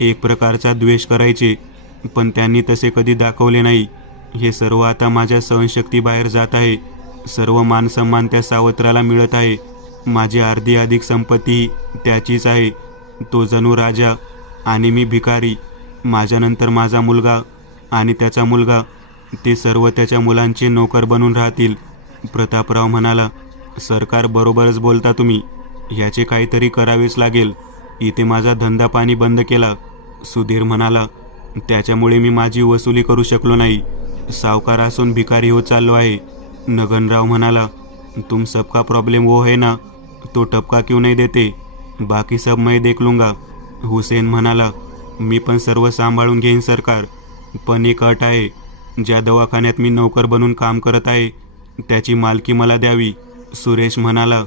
एक प्रकारचा द्वेष करायचे. पण त्यांनी तसे कधी दाखवले नाही. हे सर्व आता माझ्या सहनशक्तीबाहेर जात आहे. सर्व मानसन्मान त्या सावत्राला मिळत आहे. माझी अर्धी अधिक संपत्ती त्याचीच आहे. तो जणू राजा आणि मी भिकारी. माझ्यानंतर माझा मुलगा आणि त्याचा मुलगा, ते सर्व त्याच्या मुलांचे नोकर बनून राहतील. प्रतापराव म्हणाला, सरकार बरोबरच बोलता तुम्ही. ह्याचे काहीतरी करावेच लागेल. इथे माझा धंदा पाणी बंद केला. सुधीर म्हणाला, त्याच्यामुळे मी माझी वसुली करू शकलो नाही. सावकार असून भिकारी होत चाललो आहे. नगनराव म्हणाला, तुम सबका प्रॉब्लेम वो है ना, तो टपका क्यों नहीं देते? बाकी सब मैं देख लूँगा. हुसेन म्हणाला, मी पण सर्व सांभाळून घेईन सरकार, पण एक अट आहे. ज्या दवाखान्यात मी नोकर बनून काम करत आहे त्याची मालकी मला द्यावी. सुरेश म्हणाला,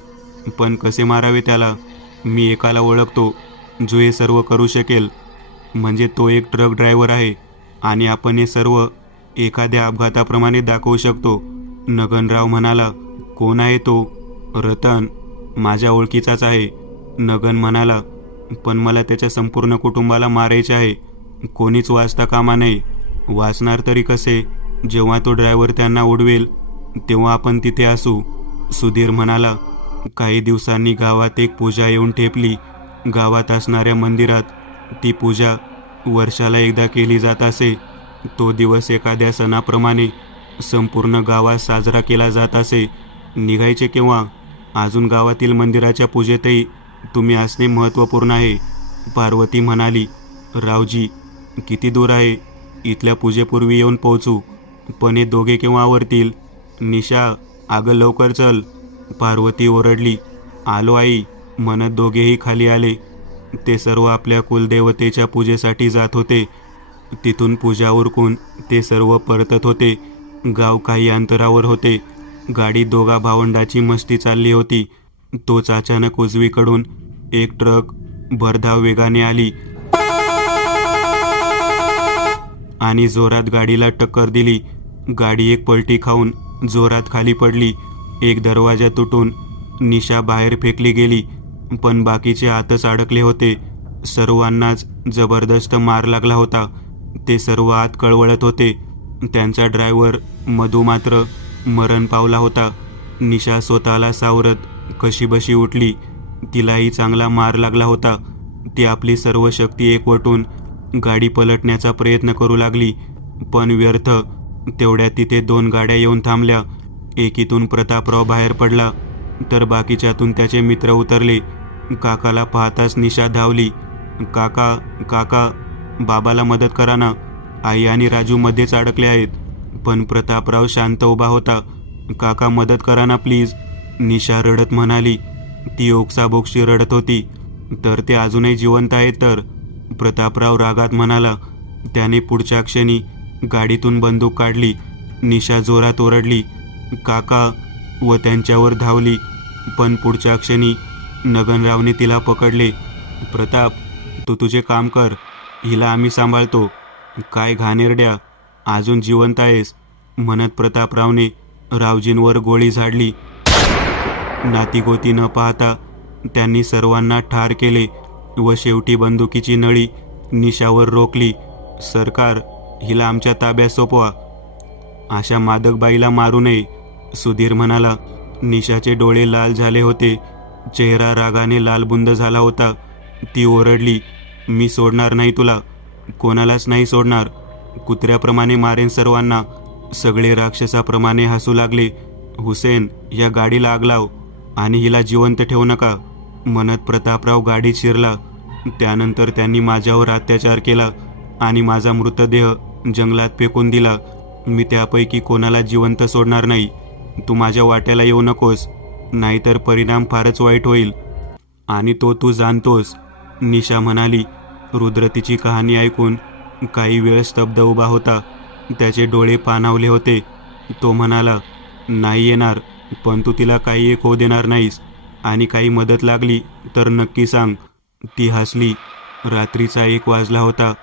पण कसे मारावे त्याला? मी एकाला ओळखतो जो हे सर्व करू शकेल. म्हणजे तो एक ट्रक ड्रायव्हर आहे आणि आपण हे सर्व एखाद्या अपघाताप्रमाणे दाखवू शकतो. नगनराव म्हणाला, कोण आहे तो? रतन, माझ्या ओळखीचाच आहे. नगन म्हणाला, पण मला त्याच्या संपूर्ण कुटुंबाला मारायचे आहे. कोणीच वाचता कामा नये. वाचणार तरी कसे? जेव्हा तो ड्रायव्हर त्यांना उडवेल तेव्हा आपण तिथे असू. सुधीर म्हणाला, काही दिवसांनी गावात एक पूजा येऊन ठेपली. गावात असणाऱ्या मंदिरात ती पूजा वर्षाला एकदा केली जात असे. तो दिवस एखाद्या सणाप्रमाणे संपूर्ण गावात साजरा केला जात असे. निघायचे केव्हा? अजून गावातील मंदिराच्या पूजेतही तुम्ही असणे महत्त्वपूर्ण आहे. पार्वती म्हणाली, रावजी, किती दूर आहे? इथल्या पूजेपूर्वी येऊन पोहोचू. पण हे दोघे केव्हा आवरतील? निशा, अगं लवकर चल, पार्वती ओरडली. आलो आई, म्हणत दोघेही खाली आले. ते सर्व आपल्या कुलदेवतेच्या पूजेसाठी जात होते. तिथून पूजा उरकून ते सर्व परतत होते. गाव काही अंतरावर होते. गाडी दोघा भावंडाची मस्ती चालली होती. तोच अचानक उजवीकडून एक ट्रक भरधाव वेगाने आली आणि जोरात गाडीला टक्कर दिली. गाडी एक पलटी खाऊन जोरात खाली पडली. एक दरवाजा तुटून निशा बाहेर फेकली गेली, पण बाकीचे आतच अडकले होते. सर्वांनाच जबरदस्त मार लागला होता. ते सर्व आत कळवळत होते. त्यांचा ड्रायव्हर मधू मात्र मरण पावला होता. निशा स्वतःला सावरत कशीबशी उठली. तिलाही चांगला मार लागला होता. ती आपली सर्व शक्ती एकवटून गाडी पलटण्याचा प्रयत्न करू लागली, पण व्यर्थ. तेवढ्यात तिथे 2 गाड्या येऊन थांबल्या. एकीतून प्रतापराव बाहेर पडला, तर बाकीच्यातून त्याचे मित्र उतरले. काकाला पाहताच निशा धावली. काका, काका, बाबाला मदत करा ना, आई आणि राजू मध्येच अडकले आहेत. पण प्रतापराव शांत उभा होता. काका, मदत करा ना प्लीज, निशा रडत म्हणाली. ती ओक्साबोक्शी रडत होती. तर ते अजूनही जिवंत आहेत तर, प्रतापराव रागात म्हणाला. त्याने पुढच्या क्षणी गाडीतून बंदूक काढली. निशा जोरात ओरडली, काका, व त्यांच्यावर धावली. पण पुढच्या क्षणी नगनरावने तिला पकडले. प्रताप, तू तुझे काम कर, हिला आम्ही सांभाळतो. काय घाणेरड्या, अजून जिवंत आहेस, म्हणत प्रतापरावने रावजींवर गोळी झाडली. नातीगोती न पाहता त्यांनी सर्वांना ठार केले व शेवटी बंदुकीची नळी निशावर रोखली. सरकार, हिला आमच्या ताब्यात सोपवा, अशा मादकबाईला मारू नये, सुधीर म्हणाला. निशाचे डोळे लाल झाले होते. चेहरा रागाने लालबुंद झाला होता. ती ओरडली, मी सोडणार नाही तुला, कोणालाच नाही सोडणार. कुत्र्याप्रमाणे मारेन सर्वांना. सगळे राक्षसाप्रमाणे हसू लागले. हुसेन, या गाडीला आग लाव आणि हिला जिवंत ठेवू नका, म्हणत प्रतापराव गाडीत शिरला. त्यानंतर त्यांनी माझ्यावर अत्याचार केला आणि माझा मृतदेह जंगलात फेकून दिला. मी त्यापैकी कोणाला जिवंत सोडणार नाही. तू माझ्या वाट्याला येऊ नकोस, नाहीतर परिणाम फारच वाईट होईल, आणि तो तू जाणतोस, निशा म्हणाली. रुद्र तिची कहाणी ऐकून काही वेळ स्तब्ध उभा होता. त्याचे डोळे पाणावले होते. तो म्हणाला, नाही येणार, पण तू तिला काही एक होऊ देणार नाहीस, आणि काही मदत लागली तर नक्की सांग. ती हसली. रात्रीचा 1 वाजला होता.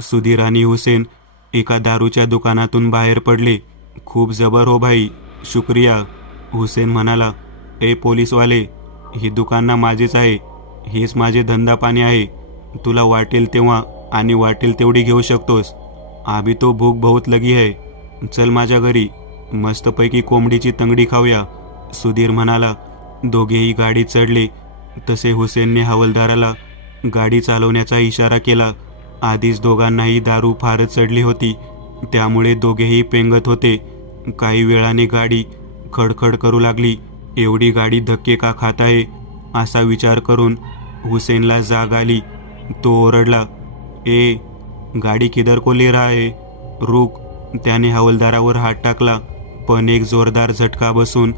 सुधीर आणि हुसेन एका दारूच्या दुकानातून बाहेर पडले. खूप जबर हो भाई, शुक्रिया, हुसेन म्हणाला. ए पोलीसवाले, ही दुकानं माझीच आहे, हेच माझे धंदा पाणी आहे. तुला वाटेल तेव्हा आणि वाटेल तेवढी घेऊ शकतोस. अभी तो भूक बहुत लगी है, चल माझ्या घरी, मस्तपैकी कोंबडीची तंगडी खाऊया, सुधीर म्हणाला. दोघेही गाडीत चढले. तसे हुसेनने हवालदाराला गाडी चालवण्याचा इशारा केला. आधीच दोघांनाही दारू फारच चढली होती, त्यामुळे दोघेही पेंगत होते. काही वेळाने गाडी खडखड करू लागली. एवढी गाडी धक्के का खात आहे, असा विचार करून हुसेनला जाग आली. तो ओरडला, ए, गाडी किधर को ले रहा है, रुक. त्याने हवालदारावर हात टाकला, पण एक जोरदार झटका बसून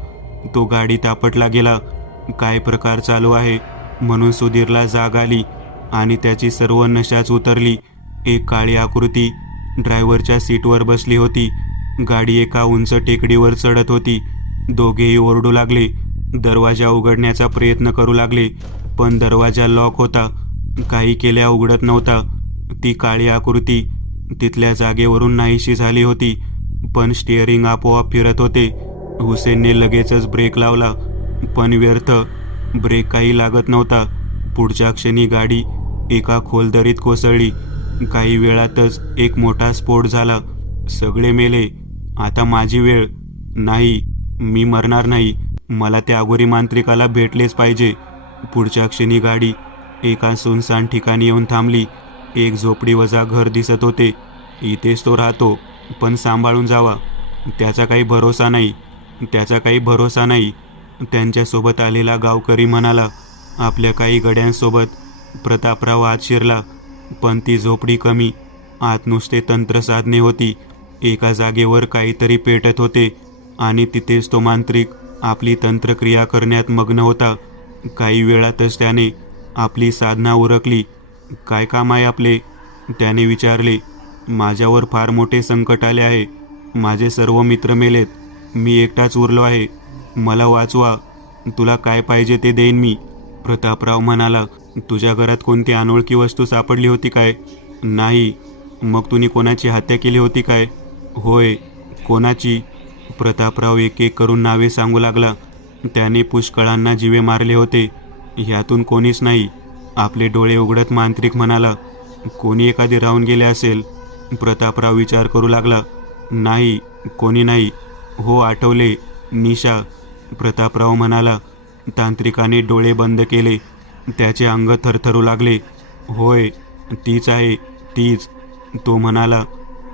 तो गाडीत आपटला गेला. काय प्रकार चालू आहे म्हणून सुधीरला जाग आली आणि त्याची सर्व नशाच उतरली. एक काळी आकृती ड्रायव्हरच्या सीटवर बसली होती. गाडी एका उंच टेकडीवर चढत होती. दोघेही ओरडू लागले. दरवाजा उघडण्याचा प्रयत्न करू लागले, पण दरवाजा लॉक होता. काही केल्या उघडत नव्हता. ती काळी आकृती तिथल्या जागेवरून नाहीशी झाली होती, पण स्टिअरिंग आपोआप फिरत होते. हुसेनने लगेचच ब्रेक लावला, पण व्यर्थ. ब्रेक काही लागत नव्हता. पुढच्या क्षणी गाडी एका खोल दरीत कोसळली. काही वेळातच एक मोठा स्फोट झाला. सगळे मेले. आता माझी वेळ. नाही, मी मरणार नाही. मला त्या अघोरी मांत्रिकाला भेटलेच पाहिजे. पुढच्या क्षणी गाडी एका सुनसान ठिकाणी येऊन थांबली. एक झोपडी वजा घर दिसत होते. इथेच तो राहतो, पण सांभाळून जावा. त्याचा काही भरोसा नाही, त्याचा काही भरोसा नाही, त्यांच्यासोबत आलेला गावकरी म्हणाला. आपल्या काही गड्यांसोबत प्रतापराव आत शिरला, पण ती झोपडी कमी. आत नुसते तंत्रसाधने होती. एका जागेवर काहीतरी पेटत होते आणि तिथेच तो मांत्रिक आपली तंत्रक्रिया करण्यात मग्न होता. काही वेळातच त्याने आपली साधना उरकली. काय काम आहे आपले? त्याने विचारले. माझ्यावर फार मोठे संकट आले आहे. माझे सर्व मित्र मेलेत. मी एकटाच उरलो आहे. मला वाचवा. तुला काय पाहिजे ते देईन मी. प्रतापराव म्हणाला. तुझ्या घरात कोणती अनोळखी वस्तू सापडली होती काय? नाही. मग तुम्ही कोणाची हत्या केली होती काय? होय. कोणाची? प्रतापराव एक एक करून नावे सांगू लागला. त्याने पुष्कळांना जीवे मारले होते. ह्यातून कोणीच नाही. आपले डोळे उघडत मांत्रिक म्हणाला. कोणी एखादे राहून गेले असेल. प्रतापराव विचार करू लागला. नाही, कोणी नाही. हो, आठवले, निशा. प्रतापराव म्हणाला. तांत्रिकाने डोळे बंद केले. त्याचे अंग थरथरू लागले. होय, तीच आहे, तीच. तो म्हणाला.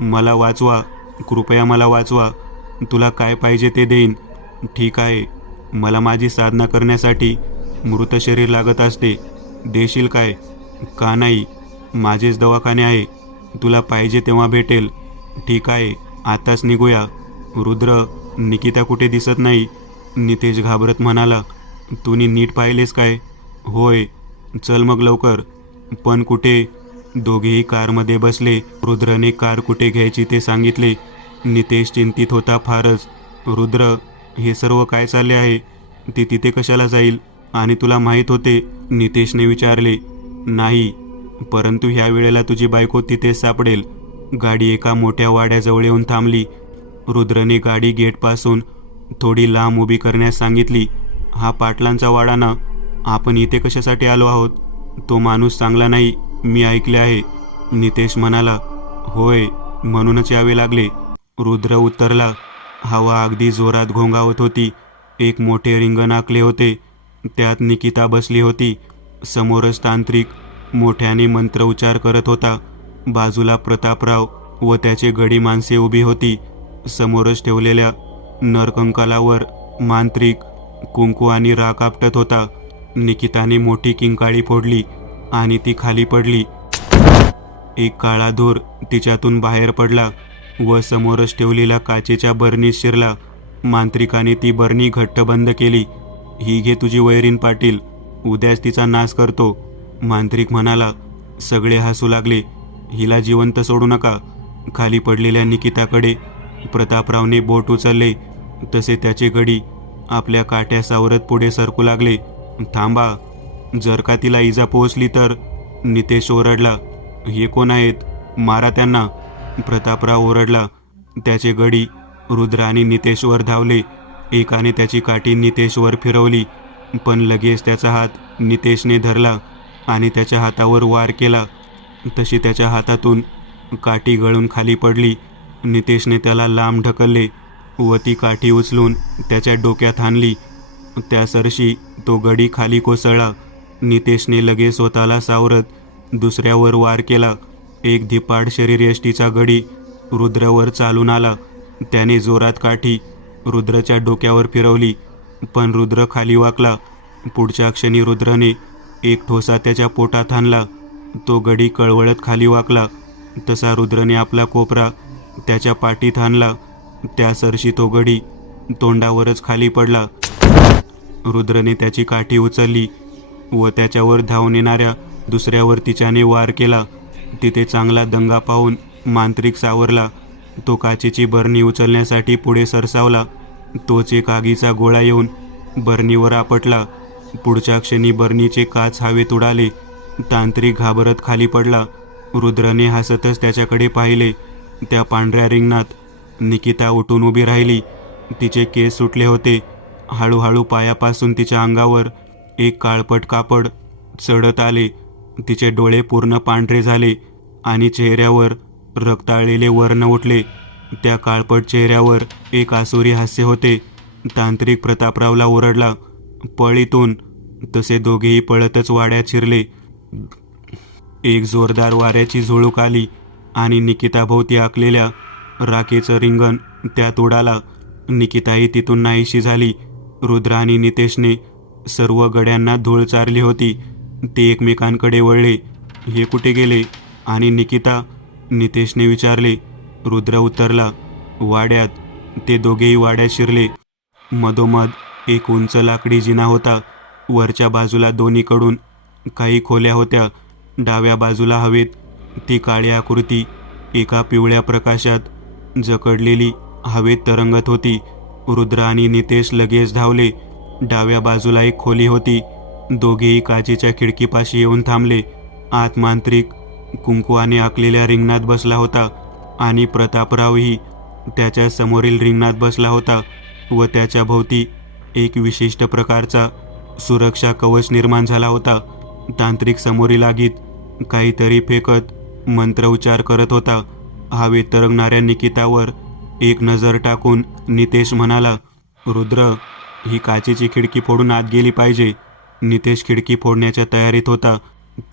मला वाचवा, कृपया मला वाचवा. तुला काय पाहिजे ते देईन. ठीक आहे. मला माझी साधना करण्यासाठी मृत शरीर लागत असते. देशील काय? का नाही. माझेच दवाखाने आहे. तुला पाहिजे तेव्हा भेटेल. ठीक आहे, आताच निघूया. रुद्र, निकिता कुठे दिसत नाही. नितेश घाबरत म्हणाला. तुम्ही नीट पाहिलेस काय? होय. चल मग लवकर. पण कुठे? दोघेही कारमध्ये बसले. रुद्रने कार कुठे घ्यायची ते सांगितले. नितेश चिंतित होता फारच. रुद्र, हे सर्व काय चालले आहे? ती तिथे कशाला जाईल? आणि तुला माहीत होते? नितेशने विचारले. नाही, परंतु ह्या वेळेला तुझी बायको तिथेच सापडेल. गाडी एका मोठ्या वाड्याजवळ येऊन थांबली. रुद्रने गाडी गेटपासून थोडी लांब उभी करण्यास सांगितली. हा पाटलांचा वाडा ना? आपण इथे कशासाठी आलो आहोत? तो माणूस चांगला नाही, मी ऐकले आहे. नितेश म्हणाला. होय, म्हणूनच यावे लागले. रुद्र उत्तरला. हवा अगदी जोरात घोंगावत होती. एक मोठे रिंगण आखले होते. त्यात निकिता बसली होती. समोरच तांत्रिक मोठ्याने मंत्रोच्चार करत होता. बाजूला प्रतापराव व त्याचे गडी माणसे उभी होती. समोरच ठेवलेल्या नरकंकालावर मांत्रिक कुंकू आणि राख आपटत होता. निकिताने मोठी किंकाळी फोडली आणि ती खाली पडली. एक काळा धूर तिच्यातून बाहेर पडला व समोरच ठेवलेल्या काचेच्या बरणीत शिरला. मांत्रिकाने ती बरणी घट्ट बंद केली. ही घे तुझी वैरीण पाटील. उद्याच तिचा नाश करतो. मांत्रिक म्हणाला. सगळे हसू लागले. हिला जिवंत सोडू नका. खाली पडलेल्या निकिताकडे प्रतापरावने बोट उचलले तसे त्याचे गडी आपल्या काट्या सावरत पुढे सरकू लागले. थांबा, जर का तिला इजा पोहोचली तर. नितेश ओरडला. हे कोण आहेत? मारा त्यांना. प्रतापराव ओरडला. त्याचे गडी रुद्र आणि नितेशवर धावले. एकाने त्याची काठी नितेशवर फिरवली, पण लगेच त्याचा हात नितेशने धरला आणि त्याच्या हातावर वार केला. तशी त्याच्या हातातून काठी गळून खाली पडली. नितेशने त्याला लांब ढकलले व ती काठी उचलून त्याच्या डोक्यात हाणली. त्या सरशी तो गडी खाली कोसळला. नितेशने लगेच स्वतःला सावरत दुसऱ्यावर वार केला. एक धिप्पाड शरीरयष्टीचा गडी रुद्रावर चालून आला. त्याने जोरात काठी रुद्राच्या डोक्यावर फिरवली, पण रुद्र खाली वाकला. पुढच्या क्षणी रुद्रने एक ठोसा त्याच्या पोटात हाणला. तो गडी कळवळत खाली वाकला. तसा रुद्रने आपला कोपरा त्याच्या पाठीत हाणला. त्या सरशी तो गडी तोंडावरच खाली पडला. रुद्रने त्याची काठी उचलली व त्याच्यावर धावून येणाऱ्या दुसऱ्यावर तिच्याने वार केला. तिथे चांगला दंगा पाहून मांत्रिक सावरला. तो काचेची बरणी उचलण्यासाठी पुढे सरसावला. तोच एक आगीचा गोळा येऊन बरणीवर आपटला. पुढच्या क्षणी बरणीचे काच हवेत उडाले. तांत्रिक घाबरत खाली पडला. रुद्रने हसतच त्याच्याकडे पाहिले. त्या पांढऱ्या रिंगणात निकिता उठून उभी राहिली. तिचे केस सुटले होते. हळूहळू पायापासून तिच्या अंगावर एक काळपट कापड चढत आले. तिचे डोळे पूर्ण पांढरे झाले आणि चेहऱ्यावर रक्ताळलेले वर्ण उठले. त्या काळपट चेहऱ्यावर एक आसुरी हास्य होते. तांत्रिक प्रतापरावला ओरडला. पळ इथून. तसे दोघेही पळतच वाड्यात शिरले. एक जोरदार वाऱ्याची झुळूक आली आणि निकिताभोवती आखलेल्या राखेचं रिंगण त्यात उडाला. निकिताही तिथून नाहीशी झाली. रुद्र आणि नितेशने सर्व गड्यांना धूळ चारली होती. ते एकमेकांकडे वळले. हे कुठे गेले? आणि निकिता? नितेशने विचारले. रुद्र उतरला. वाड्यात. ते दोघेही वाड्यात शिरले. मधोमध एक उंच लाकडी जिना होता. वरच्या बाजूला दोन्हीकडून काही खोल्या होत्या. डाव्या बाजूला हवेत ती काळी आकृती एका पिवळ्या प्रकाशात जकडलेली हवेत तरंगत होती. रुद्र आणि नितेश लगेच धावले. डाव्या बाजूला एक खोली होती. दोघेही काचेच्या खिडकीपाशी येऊन थांबले. आत मांत्रिक कुंकवाने आखलेल्या रिंगणात बसला होता आणि प्रतापरावही त्याच्या समोरील रिंगणात बसला होता व त्याच्या भोवती एक विशिष्ट प्रकारचा सुरक्षा कवच निर्माण झाला होता. तांत्रिक समोरील आगीत काहीतरी फेकत मंत्रोच्चार करत होता. हवेत तरंगणाऱ्या निकितावर एक नजर टाकून नितेश म्हणाला, रुद्र, ही काचेची खिडकी फोडून आत गेली पाहिजे. नितेश खिडकी फोडण्याच्या तयारीत होता.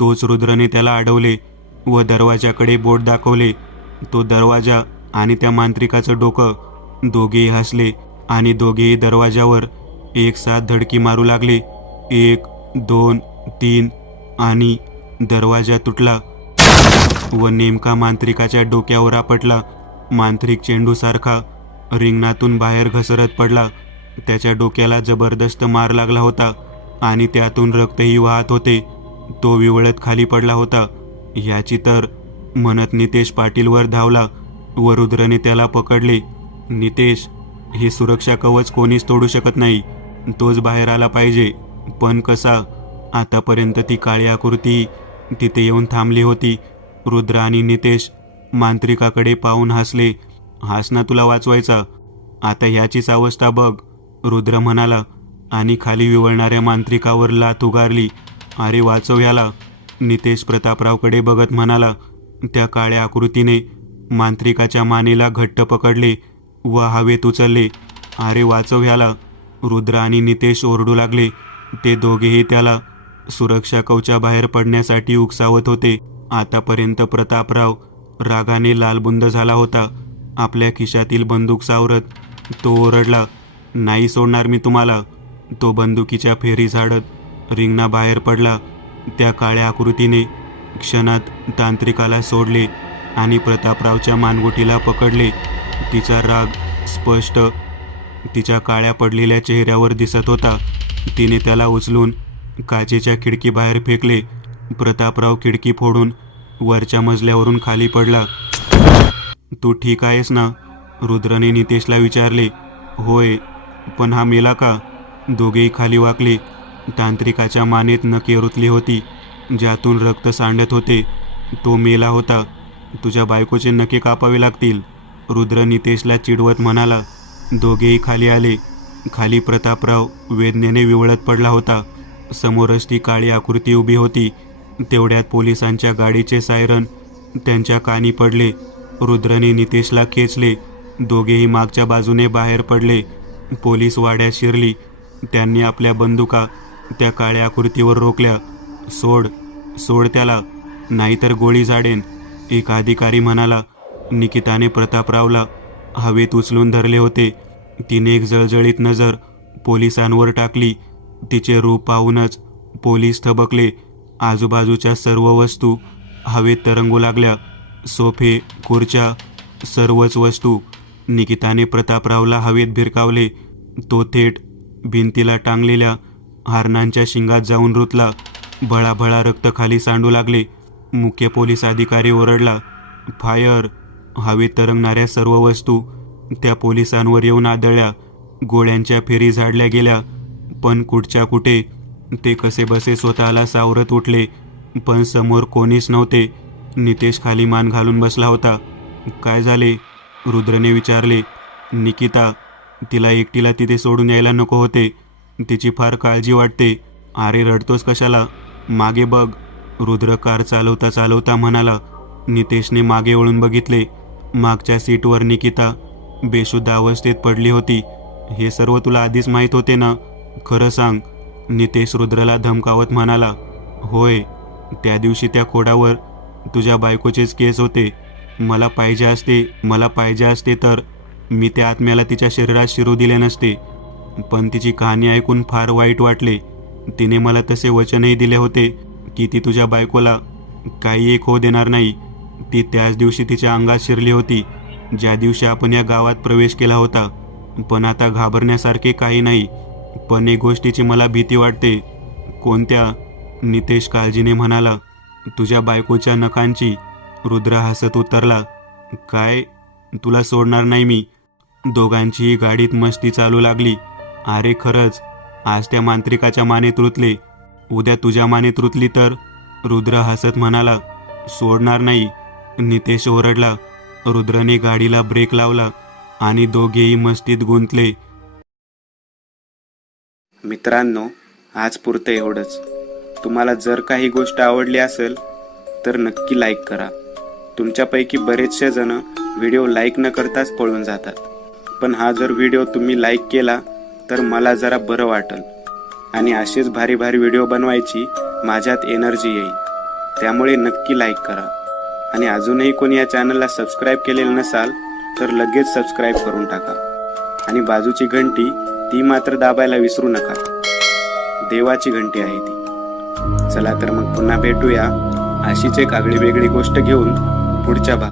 तोच रुद्रने त्याला अडवले व दरवाजाकडे बोट दाखवले. तो दरवाजा आणि त्या मांत्रिकाचं डोकं. दोघेही हसले आणि दोघेही दरवाजावर एक साथ धडकी मारू लागले. 1, 2, 3 आणि दरवाजा तुटला व नेमका मांत्रिकाच्या डोक्यावर आपटला. मांत्रिक चेंडूसारखा रिंगणातून बाहेर घसरत पडला. त्याच्या डोक्याला जबरदस्त मार लागला होता आणि त्यातून रक्तही वाहत होते. तो विवळत खाली पडला होता. याची तर म्हणत नितेश पाटीलवर धावला व रुद्रने त्याला पकडले. नितेश, हे सुरक्षा कवच कोणीच तोडू शकत नाही. तोच बाहेर आला पाहिजे. पण कसा? आतापर्यंत ती काळी आकृती तिथे येऊन थांबली होती. रुद्र आणि नितेश मांत्रिकाकडे पाहून हसले. हास ना तुला वाचवायचा. आता ह्याचीच अवस्था बघ, रुद्र म्हणाला आणि खाली विवळणाऱ्या मांत्रिकावर लाथ उगारली. अरे वाचव ह्याला, नितेश प्रतापरावकडे बघत म्हणाला. त्या काळ्या आकृतीने मांत्रिकाच्या मानेला घट्ट पकडले व हवेत उचलले. अरे वाचव ह्याला, रुद्र आणि नितेश ओरडू लागले. ते दोघेही त्याला सुरक्षा कवचाबाहेर पडण्यासाठी उकसावत होते. आतापर्यंत प्रतापराव रागाने लालबुंद झाला होता. आपल्या खिशातील बंदूक सावरत तो ओरडला, नाही सोडणार मी तुम्हाला. तो बंदुकीच्या फेरी झाडत रिंगणाबाहेर पडला. त्या काळ्या आकृतीने क्षणात तांत्रिकाला सोडले आणि प्रतापरावच्या मानगुटीला पकडले. तिचा राग स्पष्ट तिच्या काळ्या पडलेल्या चेहऱ्यावर दिसत होता. तिने त्याला उचलून काचेच्या खिडकीबाहेर फेकले. प्रतापराव खिडकी फोडून वरच्या मजल्यावरून खाली पडला. तू ठीक आहेस ना? रुद्रने नितेशला विचारले. होय, पण हा मेला का? दोघेही खाली वाकले. तांत्रिकाच्या मानेत नखे रुतली होती ज्यातून रक्त सांडत होते. तो मेला होता. तुझ्या बायकोचे नखे कापावे लागतील, रुद्र नितेशला चिडवत म्हणाला. दोघेही खाली आले. खाली प्रतापराव वेदनेने विवळत पडला होता. समोरच ती काळी आकृती उभी होती. तेवढ्यात पोलिसांच्या गाडीचे सायरन त्यांच्या कानी पडले. रुद्रने नितेशला खेचले. दोघेही मागच्या बाजूने बाहेर पडले. पोलीस वाड्यात शिरली. त्यांनी आपल्या बंदुका त्या काळ्या आकृतीवर रोखल्या. सोड, सोड त्याला, नाहीतर गोळी झाडेन, एक अधिकारी म्हणाला. निकिताने प्रतापरावला हवेत उचलून धरले होते. तिने एक जळजळीत नजर पोलिसांवर टाकली. तिचे रूप पाहूनच पोलीस थबकले. आजूबाजूच्या सर्व वस्तू हवेत तरंगू लागल्या. सोफे, खुर्च्या, सर्वच वस्तू. निकिताने प्रतापरावला हवेत भिरकावले. तो थेट भिंतीला टांगलेल्या हरणांच्या शिंगात जाऊन रुतला. भळाभळा रक्त खाली सांडू लागले. मुख्य पोलीस अधिकारी ओरडला, फायर! हवेत तरंगणाऱ्या सर्व वस्तू त्या पोलिसांवर येऊन आदळल्या. गोळ्यांच्या फेरी झाडल्या गेल्या, पण कुठच्या कुठे ते कसे बसे स्वतःला सावरत उठले. पण समोर कोणीच नव्हते. नितेश खाली मान घालून बसला होता. काय झाले? रुद्रने विचारले. निकिता, तिला एकटीला तिथे सोडून यायला नको होते. तिची फार काळजी वाटते. अरे रडतोस कशाला? मागे बघ, रुद्र कार चालवता चालवता म्हणाला. नितेशने मागे वळून बघितले. मागच्या सीटवर निकिता बेशुद्ध अवस्थेत पडली होती. हे सर्व तुला आधीच माहीत होते ना? खरं सांग, नितेश रुद्रला धमकावत म्हणाला. होय, त्या दिवशी त्या खोडावर तुझ्या बायकोचेच केस होते. मला पाहिजे असते तर मी त्या आत्म्याला तिच्या शरीरात शिरू दिले नसते. पण तिची कहाणी ऐकून फार वाईट वाटले. तिने मला तसे वचनही दिले होते की ती तुझ्या बायकोला काही एक होऊ देणार नाही. ती त्याच दिवशी तिच्या अंगात शिरली होती. ज्या दिवशी आपण या गावात प्रवेश केला होता. पण आता घाबरण्यासारखे काही नाही. पण एक गोष्टीची मला भीती वाटते. कोणत्या? नितेश काळजीने म्हणाला. तुझ्या बायकोच्या नखांची. रुद्र हसत उतरला. काय? तुला सोडणार नाही मी. दोघांचीही गाडीत मस्ती चालू लागली. अरे खरंच, आज त्या मांत्रिकाच्या मानेत रुतले, उद्या तुझ्या मानेत रुतली तर? रुद्र हसत म्हणाला. सोडणार नाही. नितेश ओरडला. रुद्रने गाडीला ब्रेक लावला आणि दोघेही मस्तीत गुंतले. मित्रांनो, आज पुरतं एवढंच. तुम्हाला जर काही गोष्ट आवडली असेल तर नक्की लाईक करा. तुमच्यापैकी बरेचसे जण व्हिडिओ लाईक न करताच पळून जातात. पण हा जर व्हिडिओ तुम्ही लाईक केला तर मला जरा बरं वाटेल आणि असेच भारी भारी व्हिडिओ बनवायची माझ्यात एनर्जी येईल. त्यामुळे नक्की लाईक करा. आणि अजूनही कोणी या चॅनलला सबस्क्राईब केलेलं नसाल तर लगेच सबस्क्राईब करून टाका. आणि बाजूची घंटी ती मात्र दाबायला विसरू नका. देवाची घंटी आहे ती. चला तर मग पुन्हा भेटूया अशीच एक आगळी वेगळी गोष्ट घेऊन पुढच्या भागात.